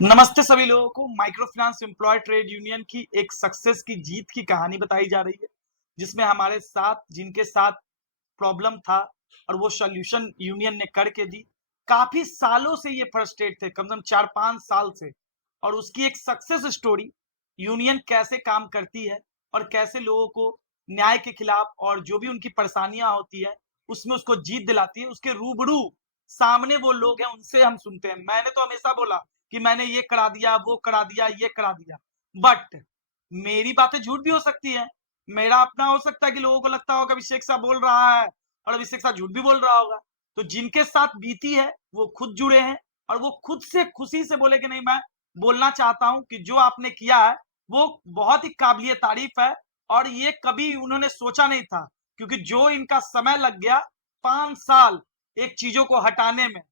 नमस्ते सभी लोगों को। Micro finance employ trade union की एक सक्सेस की जीत की कहानी बताई जा रही है, जिसमें हमारे साथ जिनके साथ प्रॉब्लम था और वो सॉल्यूशन यूनियन ने करके दी। काफी सालों से ये फ्रस्ट्रेट थे, कम से कम 4-5 साल से, और उसकी एक सक्सेस स्टोरी, यूनियन कैसे काम करती है और कैसे लोगों को न्याय के खिलाफ और जो भी उनकी परेशानियां होती है उसमें उसको जीत दिलाती है। उसके रूबरू सामने वो लोग हैं, उनसे हम सुनते हैं। मैंने तो हमेशा बोला कि मैंने ये करा दिया, वो करा दिया, ये करा दिया, बट मेरी बातें झूठ भी हो सकती है। मेरा अपना हो सकता है कि लोगों को लगता होगा अभिषेक साहब बोल रहा है और अभिषेक साहब झूठ भी बोल रहा होगा। तो जिनके साथ बीती है वो खुद जुड़े हैं और वो खुद से खुशी से बोले कि नहीं, मैं बोलना चाहता हूं कि जो आपने किया है वो बहुत ही काबिलिय तारीफ है और ये कभी उन्होंने सोचा नहीं था, क्योंकि जो इनका समय लग गया 5 साल एक चीजों को हटाने में,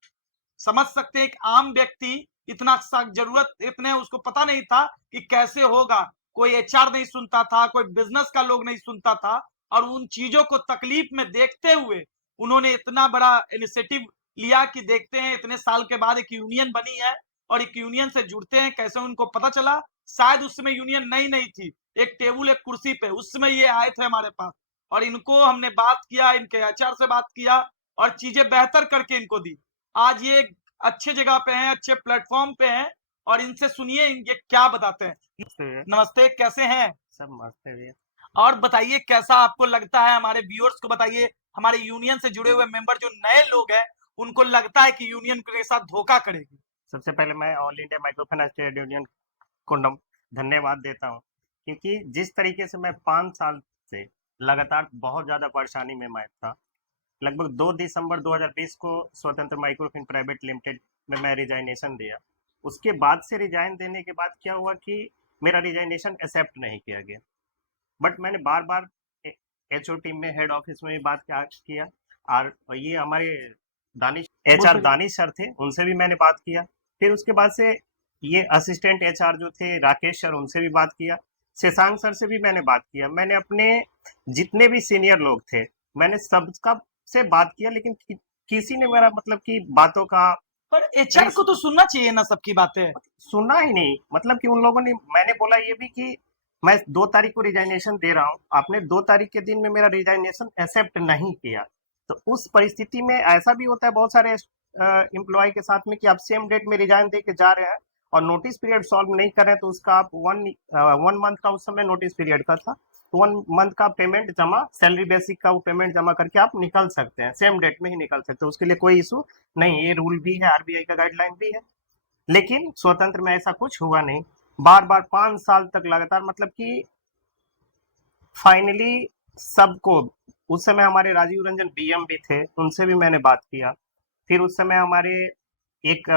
समझ सकते हैं एक आम व्यक्ति इतना जरूरत इतने उसको पता नहीं था कि कैसे होगा। कोई एचआर नहीं सुनता था, कोई बिजनेस का लोग नहीं सुनता था, और उन चीजों को तकलीफ में देखते हुए उन्होंने इतना बड़ा इनिशिएटिव लिया कि देखते हैं इतने साल के बाद एक यूनियन बनी है और एक यूनियन से जुड़ते हैं। कैसे उनको पता चला? शायद उस समय यूनियन नई नहीं थी, एक टेबल एक कुर्सी पे उस समय ये आए थे हमारे पास, और इनको हमने बात किया, इनके एचआर से बात किया और चीजें बेहतर करके इनको दी। आज ये अच्छे जगह पे हैं, अच्छे प्लेटफॉर्म पे हैं, और इनसे सुनिए ये क्या बताते हैं। नमस्ते भैया। नमस्ते, कैसे हैं? सब मस्त है भैया। और बताइए कैसा आपको लगता है, हमारे व्यूअर्स को बताइए, हमारे यूनियन से जुड़े हुए मेंबर जो नए लोग हैं उनको लगता है कि यूनियन के साथ धोखा करेगी। सबसे पहले मैं all India micro finance trade union को धन्यवाद देता हूँ, क्योंकि जिस तरीके से मैं 5 साल से लगातार बहुत ज़्यादा परेशानी में मैं था। लगभग 2 दिसंबर 2020 को स्वतंत्र माइक्रोफिन प्राइवेट लिमिटेड में मैं रिजाइनेशन दिया। उसके बाद से रिजाइन देने के बाद क्या हुआ कि मेरा रिजाइनेशन एक्सेप्ट नहीं किया गया। बट मैंने बार बार एचओ टीम में, हेड ऑफिस में भी बात किया। और ये हमारे दानिश एचआर बोलते दानिश सर थे, उनसे भी मैंने बात किया। फिर उसके बाद से ये असिस्टेंट एचआर जो थे राकेश सर, उनसे भी बात किया। शशांक सर से भी मैंने बात किया। मैंने अपने जितने भी सीनियर लोग थे, मैंने सबका से बात किया, लेकिन किसी ने मेरा मतलब कि बातों का पर नहीं एचआर को तो सुनना चाहिए ना सबकी बातें। सुना ही नहीं। मतलब कि उन लोगों ने, मैंने बोला ये भी कि मैं 2 तारीख को रिजाइनेशन दे रहा हूँ, आपने 2 तारीख के दिन में मेरा रिजाइनेशन एक्सेप्ट नहीं किया। तो उस परिस्थिति में ऐसा भी होता है बहुत सारे एम्प्लॉय के साथ में कि आप सेम डेट में रिजाइन दे के जा रहे हैं और नोटिस पीरियड सॉल्व नहीं कर रहे हैं, तो उसका आप वन मंथ का उस समय नोटिस पीरियड का था, तो 1 मंथ का पेमेंट जमा, सैलरी बेसिक का वो पेमेंट जमा करके आप निकल सकते हैं, सेम डेट में ही निकल सकते हैं, उसके लिए कोई इशू नहीं। ये रूल भी है, आरबीआई का गाइडलाइन भी है। लेकिन स्वतंत्र में ऐसा कुछ हुआ नहीं। बार बार 5 साल तक लगातार, मतलब कि फाइनली सबको, उस समय हमारे राजीव रंजन बीएम भी थे, उनसे भी मैंने बात किया। फिर उस समय हमारे एक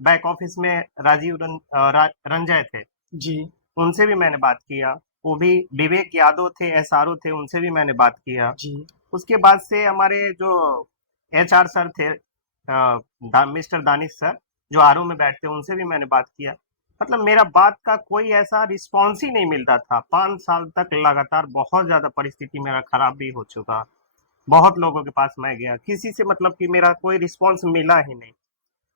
बैक ऑफिस में रंजय थे, जी। उनसे भी मैंने बात किया। वो भी विवेक यादव थे, एसआरओ थे, उनसे भी मैंने बात किया। जी। उसके बाद से हमारे जो एचआर सर थे, मिस्टर दानिश सर, जो आरओ में बैठते हैं, उनसे भी मैंने बात किया। मतलब मेरा बात का कोई ऐसा रिस्पॉन्स ही नहीं मिलता था। 5 साल तक लगातार बहुत ज्यादा परिस्थिति मेरा खराब भी हो चुका। बहुत लोगों के पास मैं गया, किसी से मतलब कि मेरा कोई रिस्पॉन्स मिला ही नहीं।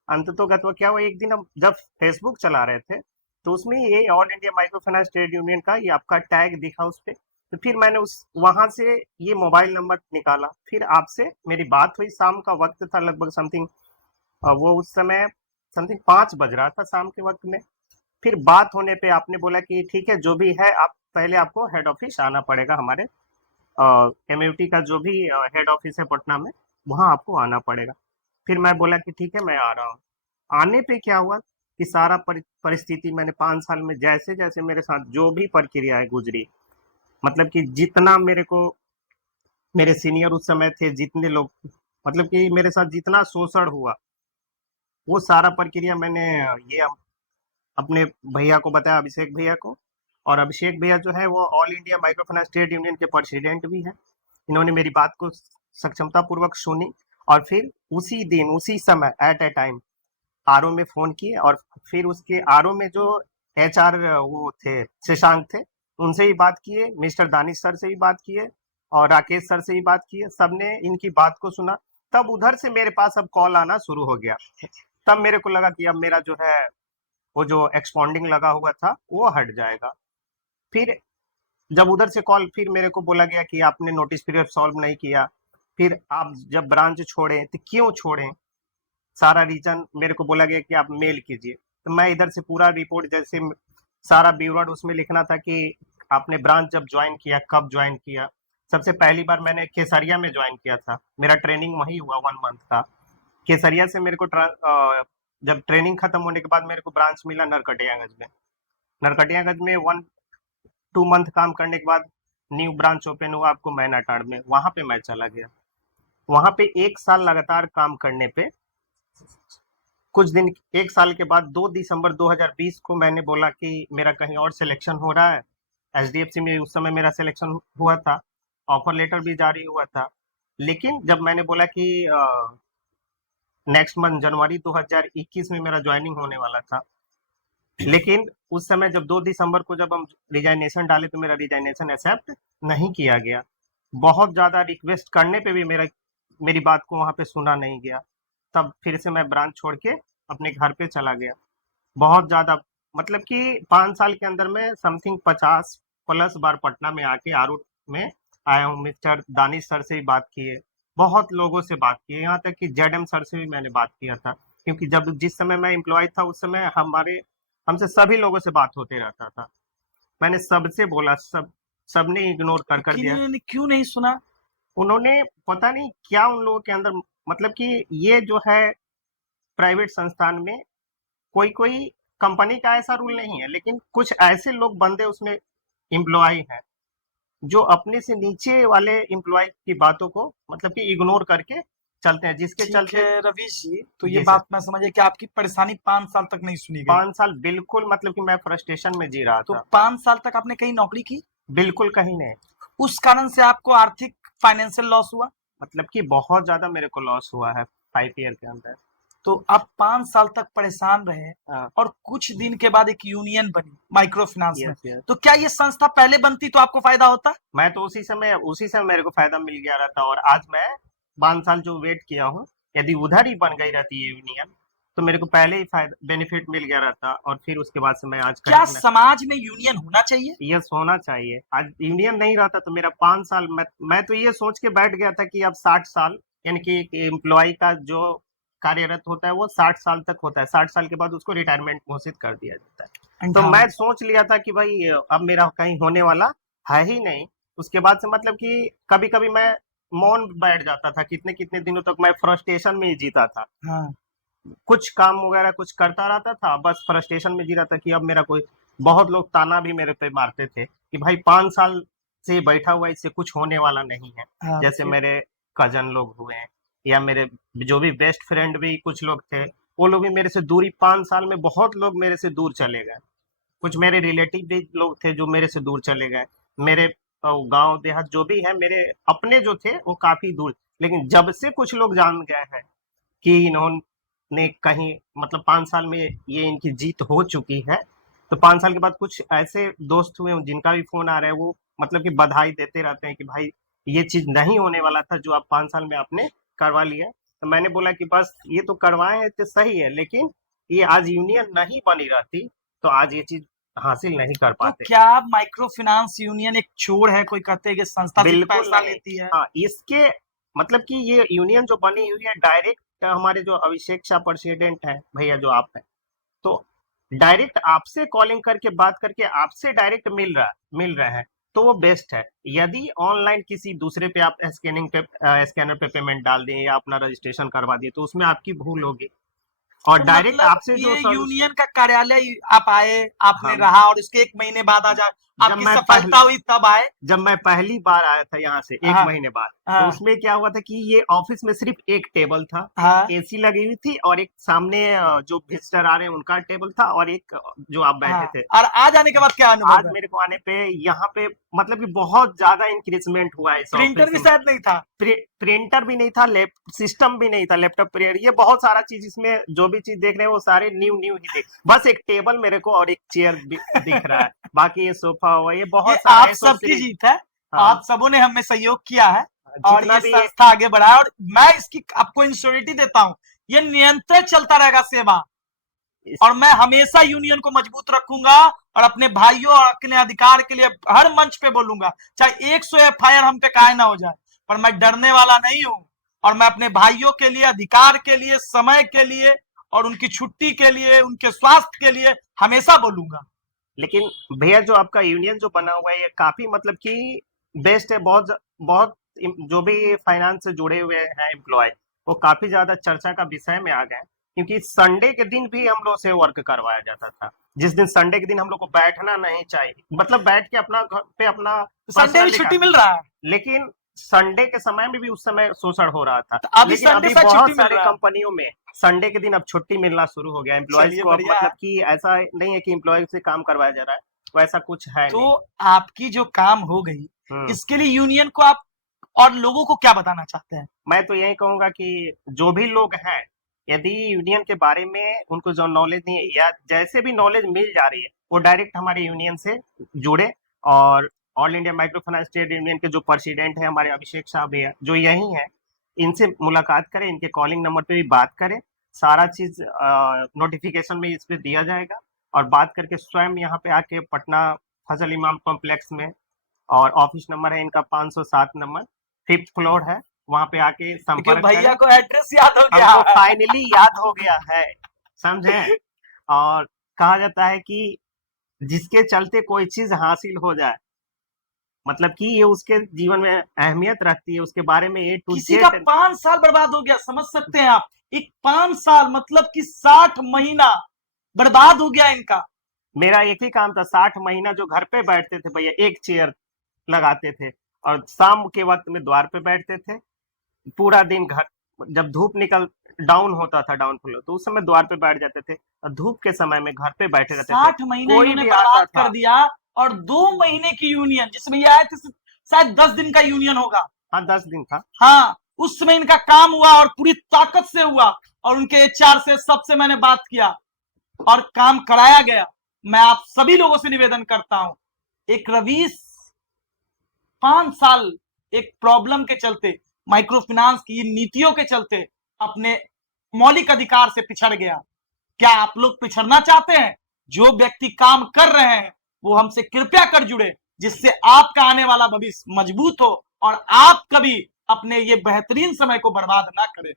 अंततोगत्वा क्या हुआ, एक दिन हम जब फेसबुक चला रहे थे, तो उसमें ये all India micro finance trade union का ये आपका टैग दिखा उस पे। तो फिर मैंने उस वहां से ये मोबाइल नंबर निकाला, फिर आपसे मेरी बात हुई। शाम का वक्त था, लगभग समथिंग वो उस समय समथिंग 5 बज रहा था शाम के वक्त में। फिर बात होने पे आपने बोला कि ठीक है, जो भी है, आप पहले आपको हेड ऑफिस आना पड़ेगा, हमारे एमयूटी का जो भी हेड ऑफिस है पटना में, वहां आपको आना पड़ेगा। फिर मैं बोला कि ठीक है, मैं आ रहा हूँ। आने पे क्या हुआ कि सारा परिस्थिति मैंने 5 साल में जैसे जैसे मेरे साथ जो भी प्रक्रियाएं गुजरी, मतलब कि जितना मेरे को मेरे सीनियर उस समय थे, जितने लोग, मतलब कि मेरे साथ जितना शोषण हुआ, वो सारा प्रक्रिया मैंने ये अपने भैया को बताया, अभिषेक भैया को। और अभिषेक भैया जो है वो all India micro finance trade union के प्रेसिडेंट भी हैं। इन्होंने मेरी बात को सक्षमता पूर्वक सुनी, और फिर उसी दिन उसी समय एट ए टाइम आरओ में फोन किए। और फिर उसके आरओ में जो एचआर वो थे, शशांक थे, उनसे ही बात किए, मिस्टर दानिश सर से भी बात किए, और राकेश सर से भी बात किए। सबने इनकी बात को सुना। तब उधर से मेरे पास अब कॉल आना शुरू हो गया। तब मेरे को लगा कि अब मेरा जो है वो जो एक्सपॉन्डिंग लगा हुआ था वो हट जाएगा। फिर जब उधर से कॉल, फिर मेरे को बोला गया कि आपने नोटिस पीरियड सॉल्व नहीं किया, फिर आप जब ब्रांच छोड़े तो क्यों छोड़े, सारा रीजन मेरे को बोला गया कि आप मेल कीजिए। तो मैं इधर से पूरा रिपोर्ट, जैसे सारा विवरण उसमें लिखना था कि आपने ब्रांच जब ज्वाइन किया, कब ज्वाइन किया। सबसे पहली बार मैंने केसरिया में ज्वाइन किया था, मेरा ट्रेनिंग वही हुआ 1 मंथ का। केसरिया से मेरे को जब ट्रेनिंग खत्म होने के बाद मेरे को ब्रांच मिला नरकटियागंज में। नरकटियागंज में 1-2 मंथ काम करने के बाद न्यू ब्रांच ओपन हुआ आपको मैनाटाड़ में, वहां पे मैं चला गया। वहां पे 1 साल लगातार काम करने पे कुछ दिन, 1 साल के बाद 2 दिसंबर 2020 को मैंने बोला कि मेरा कहीं और सिलेक्शन हो रहा है। एचडीएफसी में उस समय मेरा सिलेक्शन हुआ था, ऑफर लेटर भी जारी हुआ था। लेकिन जब मैंने बोला कि नेक्स्ट मंथ जनवरी 2021 में मेरा ज्वाइनिंग होने वाला था, लेकिन उस समय जब 2 दिसंबर को जब हम रिजाइनेशन डाले तो मेरा रिजाइनेशन एक्सेप्ट नहीं किया गया। बहुत ज़्यादा रिक्वेस्ट करने पे भी मेरी बात को वहाँ पे सुना नहीं गया। तब फिर से मैं ब्रांच छोड़ के अपने घर पे चला गया। बहुत ज़्यादा, मतलब कि 5 साल के अंदर में समथिंग 50+ बार पटना में आके आरू में आया हूँ। मिस्टर दानिश सर से भी बात की है, बहुत लोगों से बात की है, यहाँ तक कि जेडएम सर से भी मैंने बात किया था, क्योंकि जिस समय मैं एम्प्लॉय था उस समय हमसे सभी लोगों से बात होते रहता था। मैंने सबसे बोला, सबने इग्नोर कर दिया। क्यों नहीं सुना? उन्होंने पता नहीं क्या उन लोगों के अंदर, मतलब कि ये जो है प्राइवेट संस्थान में कोई कोई कंपनी का ऐसा रूल नहीं है, लेकिन कुछ ऐसे लोग बंदे उसमें एम्प्लॉय हैं जो अपने से नीचे वाले एम्प्लॉय की बातों को मतलब कि इग्नोर करके चलते हैं, जिसके ठीक चलते है रवीश जी, तो ये जी बात मैं समझ गया कि आपकी परेशानी 5 साल तक नहीं सुनी गई। 5 साल बिल्कुल, मतलब कि मैं फ्रस्ट्रेशन में जी रहा तो था। 5 साल तक आपने कहीं नौकरी की? बिल्कुल कहीं नहीं। उस कारण से आपको आर्थिक फाइनेंशियल लॉस हुआ? मतलब कि बहुत ज्यादा मेरे को लॉस हुआ है 5 ईयर के अंदर। तो आप 5 साल तक परेशान रहे हाँ, और कुछ दिन के बाद एक यूनियन बनी माइक्रो फाइनेंस में। Yes yes. तो क्या ये संस्था पहले बनती तो आपको फायदा होता? मैं तो उसी समय मेरे को फायदा मिल गया रहता, और आज मैं 5 साल जो वेट किया हूँ, यदि उधर ही बन गई रहती है यूनियन तो मेरे को पहले ही फायदा बेनिफिट मिल गया रहता, और फिर उसके बाद से मैं आज क्या समाज में यूनियन होना चाहिए? यस, होना चाहिए। आज यूनियन नहीं रहता तो मेरा 5 साल, मैं तो ये सोच के बैठ गया था कि अब 60 साल, यानी कि एक एम्प्लॉय का जो कार्यरत होता है वो 60 साल तक होता है, 60 साल के बाद उसको रिटायरमेंट घोषित कर दिया जाता है। तो मैं सोच लिया था कि भाई अब मेरा कहीं होने वाला है ही नहीं। उसके बाद से मतलब कि कभी कभी मैं मौन बैठ जाता था, कितने कितने दिनों तक मैं फ्रस्ट्रेशन में ही जीता था। हाँ। कुछ काम वगैरह कुछ करता रहता था, बस फ्रस्ट्रेशन में जी रहा था कि अब मेरा कोई, बहुत लोग ताना भी मेरे पे मारते थे कि भाई 5 साल से बैठा हुआ, इससे कुछ होने वाला नहीं है। हाँ, जैसे मेरे कजन लोग हुए, या मेरे जो भी बेस्ट फ्रेंड भी कुछ लोग थे, वो लोग भी मेरे से दूरी, 5 साल में बहुत लोग मेरे से दूर चले गए। कुछ मेरे रिलेटिव भी लोग थे जो मेरे से दूर चले गए। मेरे गांव देहात जो भी है, मेरे अपने जो थे वो काफी दूर। लेकिन जब से कुछ लोग जान गए हैं कि इन्होंने कहीं, मतलब 5 साल में ये इनकी जीत हो चुकी है, तो 5 साल के बाद कुछ ऐसे दोस्त हुए जिनका भी फोन आ रहा है, वो मतलब कि बधाई देते रहते हैं कि भाई ये चीज नहीं होने वाला था जो आप 5 साल में आपने करवा लिया। तो मैंने बोला कि बस ये तो करवाए हैं तो सही है, लेकिन ये आज यूनियन नहीं बनी रहती तो आज ये चीज हासिल नहीं कर तो पाते। क्या माइक्रो फाइनेंस यूनियन एक चोर है? कोई कहते हैं कि संस्था से बिल्कुल पैसा नहीं। लेती है। हाँ, इसके मतलब कि ये यूनियन जो बनी हुई है डायरेक्ट, हमारे जो अभिषेक शाह प्रेसिडेंट है भैया जो आप हैं, तो डायरेक्ट आपसे कॉलिंग करके बात करके आपसे डायरेक्ट मिल रहा है, तो वो बेस्ट है। यदि ऑनलाइन किसी दूसरे पे आप स्कैनर पे पेमेंट डाल दें या अपना रजिस्ट्रेशन करवा दिए तो उसमें आपकी भूल होगी, और तो डायरेक्ट मतलब आपसे जो ये यूनियन का कार्यालय आप आए, आपने हम रहा और इसके 1 महीने बाद आज जब आपकी मैं सफलता हुई तब आए? जब मैं पहली बार आया था यहाँ से 1 हाँ, महीने बाद, तो हाँ, उसमें क्या हुआ था कि ये ऑफिस में सिर्फ एक टेबल था, हाँ, एसी लगी हुई थी, और एक सामने जो विजिटर आ रहे हैं उनका टेबल था, और एक जो आप बैठे हाँ। थे। और आज आने के बाद क्या अनुभव आज है? मेरे को आने पे यहाँ पे मतलब कि बहुत ज्यादा इंक्रीजमेंट हुआ है इस प्रिंटर ऑफिस भी में। शायद नहीं था। प्रिंटर भी नहीं था, सिस्टम भी नहीं था, लैपटॉप प्रिंटर, ये बहुत सारा चीज इसमें जो भी चीज देख रहे हैं वो सारे न्यू न्यू ही देख, बस एक टेबल मेरे को और एक चेयर दिख रहा है, बाकी ये सोफा हुआ, ये ये बहुत आप सारा सबकी एक्सेसरीज। जीत है। हाँ, आप सबों ने हमें सहयोग किया है और जितना ये भी संस्था आगे बढ़ा है, और मैं इसकी आपको इंश्योरिटी देता हूँ, ये निरंतर चलता रहेगा सेवा। इस- और मैं हमेशा यूनियन को मजबूत रखूंगा और अपने भाइयों और अपने अधिकार के लिए हर मंच पे बोलूंगा, चाहे 100 एफआईआर हम पे काहे ना हो जाए, पर मैं डरने वाला नहीं हूं। और मैं अपने भाइयों के लिए, अधिकार के लिए, समय के लिए और उनकी छुट्टी के लिए, उनके स्वास्थ्य के लिए हमेशा बोलूंगा। लेकिन भैया जो आपका यूनियन जो बना हुआ है ये काफी मतलब कि बेस्ट है, बहुत बहुत जो भी फाइनेंस से जुड़े हुए हैं एम्प्लॉय वो काफी ज्यादा चर्चा का विषय में आ गए हैं, क्योंकि संडे के दिन भी हम लोग से वर्क करवाया जाता था। जिस दिन संडे के दिन हम लोग को बैठना नहीं चाहिए, मतलब बैठ के अपना घर पे अपना संडे भी पर्सनली छुट्टी काम, मिल रहा है, लेकिन संडे के समय में भी उस समय शोषण हो रहा था। तो अभी लेकिन संडे अभी से छुट्टी बहुत मिल सारी रहा है। कंपनियों में संडे के दिन अब छुट्टी मिलना शुरू हो गया एम्प्लॉयज चलिए को। अब बढ़िया है। मतलब कि ऐसा नहीं है कि एम्प्लॉय से काम करवाया जा रहा है, वैसा कुछ है तो नहीं। आपकी जो काम हो गई, हम्म। इसके लिए यूनियन को आप और लोगों को क्या बताना चाहते हैं? मैं तो यही कहूंगा कि जो भी लोग हैं, यदि यूनियन के बारे में उनको जो नॉलेज नहीं है या जैसे भी नॉलेज मिल जा रही है वो डायरेक्ट हमारे यूनियन से जुड़े। और all India micro finance trade union के जो प्रेसिडेंट है हमारे अभिषेक साहब भैया जो यही है, इनसे मुलाकात करें, इनके कॉलिंग नंबर पे भी बात करें। सारा चीज नोटिफिकेशन में इस पे दिया जाएगा, और बात करके स्वयं यहाँ पे आके पटना फजल इमाम कॉम्प्लेक्स में, और ऑफिस नंबर है इनका 507 नंबर, 5th फ्लोर है, वहां पे आके क्योंकि संपर्क भैया करें। को एड्रेस याद हो गया हमको है। फाइनली याद हो गया है, समझे। और कहा जाता है कि जिसके चलते कोई चीज हासिल हो जाए, मतलब कि ये उसके जीवन में अहमियत रखती है, उसके बारे में ए टू किसी का जेड। 5 साल बर्बाद हो गया, समझ सकते हैं आप? एक 5 साल मतलब कि 60 महीना बर्बाद हो गया इनका। मेरा एक ही काम था, 60 महीना जो घर पे बैठते थे भैया, एक चेयर लगाते थे और शाम के वक्त में द्वार पे बैठते थे। पूरा दिन घर, जब धूप निकल डाउन होता था, डाउन फ्लो, तो उस समय द्वार पे बैठ जाते थे और धूप के समय में घर पे बैठे रहते थे। 60 महीने कोई इन्होंने भी आता बर्बाद कर था। दिया। और 2 महीने की यूनियन जिसमें ये आए थे, शायद 10 दिन का यूनियन होगा। हाँ 10 दिन था। हाँ, उस समय इनका काम हुआ और पूरी ताकत से हुआ, और उनके एचआर से सबसे मैंने बात किया और काम कराया गया। मैं आप सभी लोगों से निवेदन करता हूं, एक रवीश 5 साल एक प्रॉब्लम के चलते, माइक्रो फाइनेंस की नीतियों के चलते अपने मौलिक अधिकार से पिछड़ गया। क्या आप लोग पिछड़ना चाहते हैं? जो व्यक्ति काम कर रहे हैं वो हमसे कृपया कर जुड़े, जिससे आपका आने वाला भविष्य मजबूत हो और आप कभी अपने ये बेहतरीन समय को बर्बाद ना करें।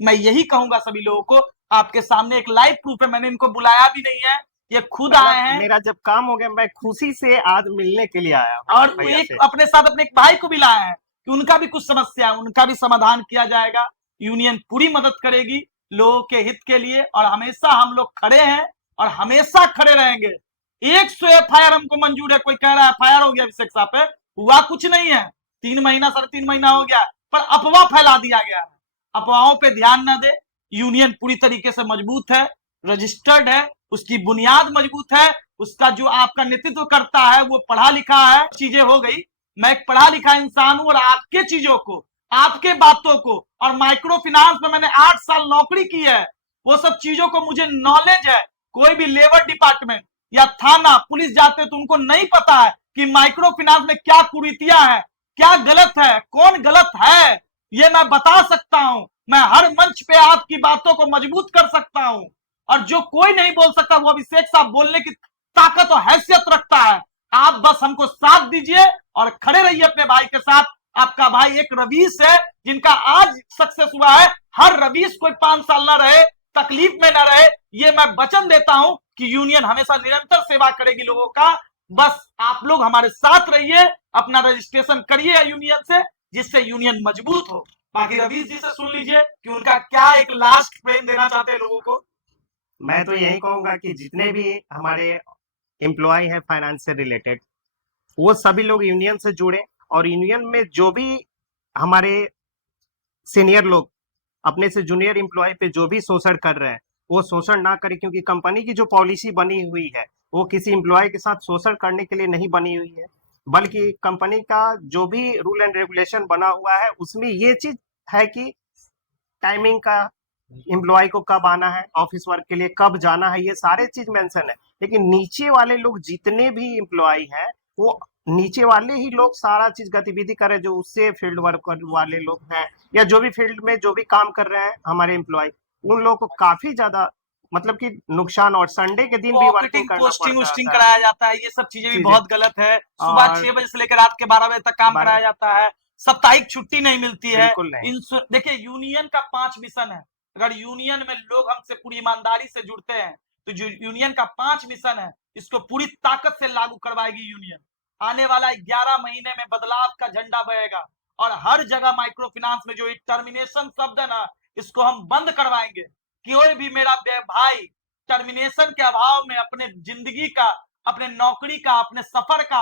मैं यही कहूंगा सभी लोगों को। आपके सामने एक लाइव प्रूफ है, मैंने इनको बुलाया भी नहीं है, ये खुद आए मतलब हैं। मेरा जब काम हो गया मैं खुशी से आज मिलने के लिए आया हूँ और वो भैया एक से। अपने साथ अपने एक भाई को भी लाए हैं कि उनका भी कुछ समस्या है, उनका भी समाधान किया जाएगा। यूनियन पूरी मदद करेगी लोगों के हित के लिए, और हमेशा हम लोग खड़े हैं और हमेशा खड़े रहेंगे। 100 एफआईआर हमको मंजूर है। कोई कह रहा है एफआईआर हो गया अभिषेक साहब पे, हुआ कुछ नहीं है। 3 महीना 3.5 महीना हो गया, पर अफवाह फैला दिया गया है। अफवाहों पे ध्यान न दे। यूनियन पूरी तरीके से मजबूत है, रजिस्टर्ड है, उसकी बुनियाद मजबूत है, उसका जो आपका नेतृत्व करता है वो पढ़ा लिखा है। चीजें हो गई, मैं एक पढ़ा लिखा इंसान हूं और आपके चीजों को, आपके बातों को, और माइक्रो फाइनेंस में मैंने 8 साल नौकरी की है, वो सब चीजों को मुझे नॉलेज है। कोई भी लेबर डिपार्टमेंट या थाना पुलिस जाते तो उनको नहीं पता है कि माइक्रो फाइनेंस में क्या कुरीतियां हैं, क्या गलत है, कौन गलत है, ये मैं बता सकता हूं। मैं हर मंच पे आपकी बातों को मजबूत कर सकता हूं, और जो कोई नहीं बोल सकता वो अभिषेक साहब बोलने की ताकत और हैसियत रखता है। आप बस हमको साथ दीजिए और खड़े रहिए अपने भाई के साथ। आपका भाई एक रवीश है जिनका आज सक्सेस हुआ है। हर रवीश कोई 5 साल ना रहे, तकलीफ में ना रहे, ये मैं वचन देता हूं कि यूनियन हमेशा निरंतर सेवा करेगी लोगों का। बस आप लोग हमारे साथ रहिए, अपना रजिस्ट्रेशन करिए यूनियन से, जिससे यूनियन मजबूत हो। बाकी रवीश जी से सुन लीजिए कि उनका क्या एक लास्ट प्रेम देना चाहते हैं लोगों को। मैं तो यही कहूंगा कि जितने भी हमारे एम्प्लॉय हैं फाइनेंस से रिलेटेड, वो सभी लोग यूनियन से जुड़े, और यूनियन में जो भी हमारे सीनियर लोग अपने से जूनियर एम्प्लॉय पे जो भी शोषण कर रहे हैं वो शोषण ना करें, क्योंकि कंपनी की जो पॉलिसी बनी हुई है वो किसी एम्प्लॉय के साथ शोषण करने के लिए नहीं बनी हुई है, बल्कि कंपनी का जो भी रूल एंड रेगुलेशन बना हुआ है उसमें ये चीज है कि टाइमिंग का, एम्प्लॉय को कब आना है, ऑफिस वर्क के लिए कब जाना है, ये सारे चीज मेंशन है। लेकिन नीचे वाले लोग जितने भी एम्प्लॉय हैं वो नीचे वाले ही लोग सारा चीज गतिविधि कर रहे हैं, जो उससे फील्ड वर्क वाले लोग हैं या जो भी फील्ड में जो भी काम कर रहे हैं हमारे एम्प्लॉय, उन लोगों को काफी ज्यादा मतलब कि नुकसान, और संडे के दिन भी वर्किंग ऑपरेटिंग करना पोस्टिंग पड़ता वोस्टिंग था। कराया जाता है, ये सब चीजें भी चीजें बहुत गलत है। सुबह और 6 बजे से लेकर रात के 12 बजे तक काम बारह कराया जाता है, साप्ताहिक छुट्टी नहीं मिलती है। बिल्कुल नहीं। देखिए यूनियन का 5 मिशन है, अगर यूनियन में लोग हमसे पूरी ईमानदारी से जुड़ते हैं तो जो यूनियन का 5 मिशन है इसको पूरी ताकत से लागू करवाएगी यूनियन। आने वाला 11 महीने में बदलाव का झंडा बहेगा और हर जगह माइक्रो फाइनेंस में जो टर्मिनेशन शब्द है ना, इसको हम बंद करवाएंगे। कोई भी मेरा भाई टर्मिनेशन के अभाव में अपने जिंदगी का, अपने नौकरी का, अपने सफर का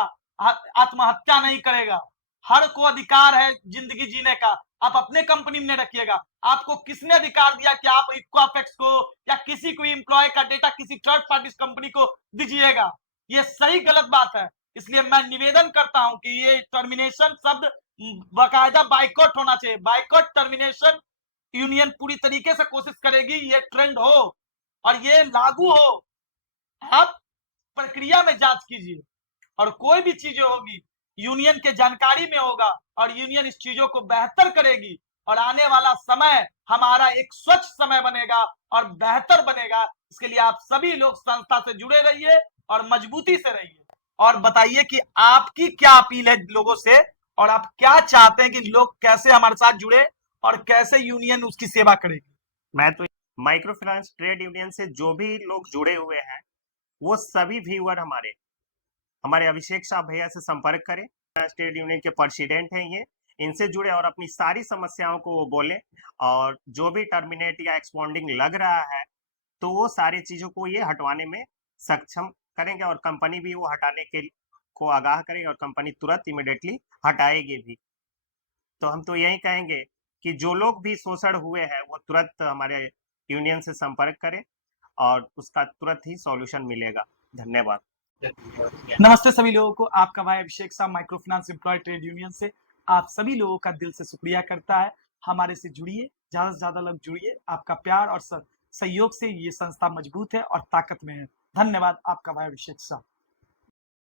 आत्महत्या नहीं करेगा। हर को अधिकार है जिंदगी जीने का, आप अपने कंपनी में रखिएगा। आपको किसने अधिकार दिया कि आप इक्वाफेक्स को या किसी को एम्प्लॉय का डेटा किसी थर्ड पार्टी कंपनी को दीजिएगा? ये सही गलत बात है। इसलिए मैं निवेदन करता हूं कि ये टर्मिनेशन शब्द बाकायदा बाइकआउट होना चाहिए। बाइकआउट टर्मिनेशन यूनियन पूरी तरीके से कोशिश करेगी ये ट्रेंड हो और ये लागू हो। आप प्रक्रिया में जांच कीजिए और कोई भी चीजें होगी यूनियन के जानकारी में होगा और यूनियन इस चीजों को बेहतर करेगी और आने वाला समय हमारा एक स्वच्छ समय बनेगा और बेहतर बनेगा। इसके लिए आप सभी लोग संस्था से जुड़े रहिए और मजबूती से रहिए। और बताइए कि आपकी क्या अपील है लोगों से और आप क्या चाहते हैं कि लोग कैसे हमारे साथ जुड़े और कैसे यूनियन उसकी सेवा करेगी। मैं तो माइक्रो फाइनेंस ट्रेड यूनियन से जो भी लोग जुड़े हुए हैं वो सभी व्यूअर हमारे अभिषेक साहब भैया से संपर्क करें। ट्रेड यूनियन के प्रेसिडेंट हैं ये, इनसे जुड़े और अपनी सारी समस्याओं को वो बोलें और जो भी टर्मिनेट या एक्सपॉन्डिंग लग रहा है तो वो सारी चीजों को ये हटवाने में सक्षम करेंगे और कंपनी भी वो हटाने के को आगाह करेगी और कंपनी तुरंत इमिडिएटली हटाएगी भी। तो हम तो यही कहेंगे कि जो लोग भी शोषण हुए हैं वो तुरंत हमारे यूनियन से संपर्क करें और उसका तुरंत ही सॉल्यूशन मिलेगा। धन्यवाद। नमस्ते सभी लोगों को, आपका भाई अभिषेक साहब micro finance employ trade union से आप सभी लोगों का दिल से शुक्रिया करता है। हमारे से जुड़िए, ज्यादा से ज्यादा लोग जुड़िए। आपका प्यार और सहयोग से ये संस्था मजबूत है और ताकत में है। धन्यवाद आपका भाई अभिषेक साहब।